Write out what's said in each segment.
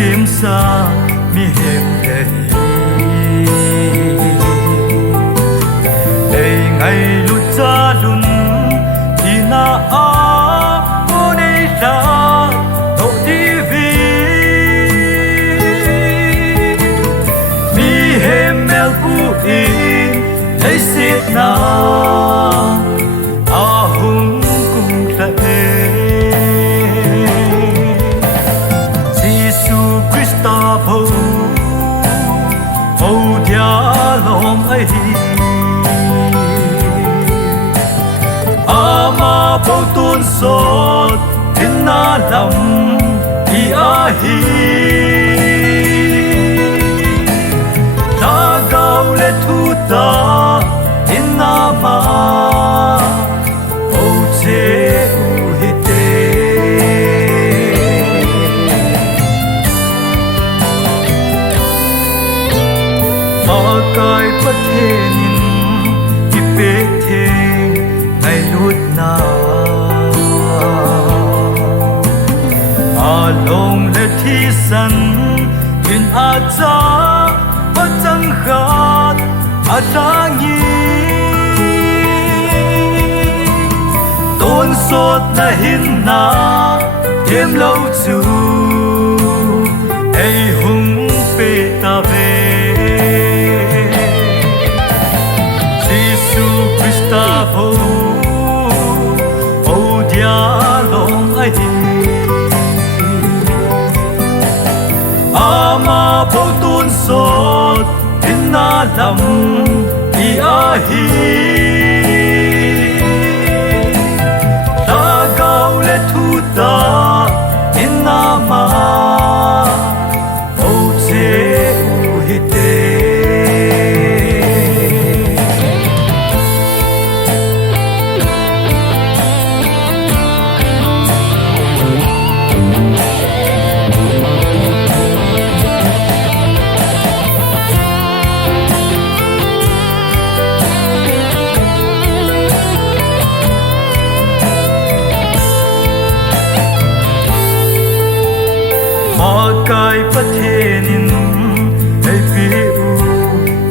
sim sa mi hem đây ngày lụt ra lùn thì na a ô này ra độ đi vi mi hem mel pu in thấy xiết na a hùng cùng ta Giêsu Christa vô vô dia lom ai ama vô tuôn sốt tin na lam i a hi na gao le thu ta tin na ma ô che u hi te ma kai pat he nin ki pe the ngày lút na a long le thi san in a cha a chang khat a sang hi tôn sốt na hin na thêm lâu chu ai hung pe ta về Giêsu Christa vô ô dia long ai ama vô tuôn sốt tin na lam i a hi ta gao le thu ta tin na ma ô che u hi te ma kai pat he nin ai pi u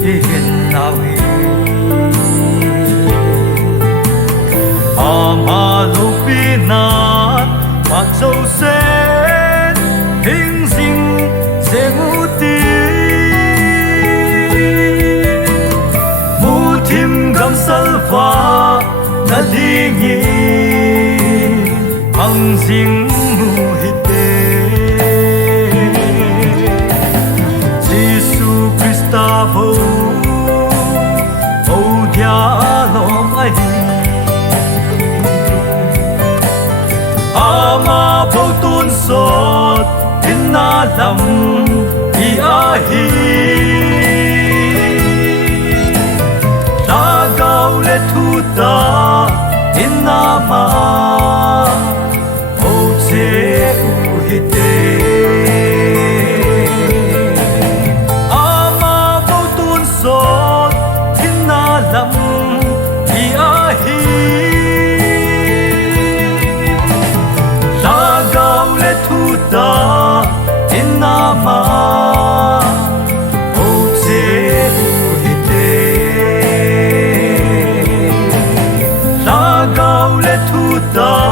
hi hin na wi ama lu pi na ma châu sen hình sinh se mu ti mu tim gam salva na di ngi ang sing mu hi Christa vô ô dia lom ai ama vô tuôn sốt tin na lam i a hi ta gao le thu ta tin na ma ô che u hi te sốt tin na lam i a hi ta gao le thu ta tin na ma ô che u hi te ta gao le thu ta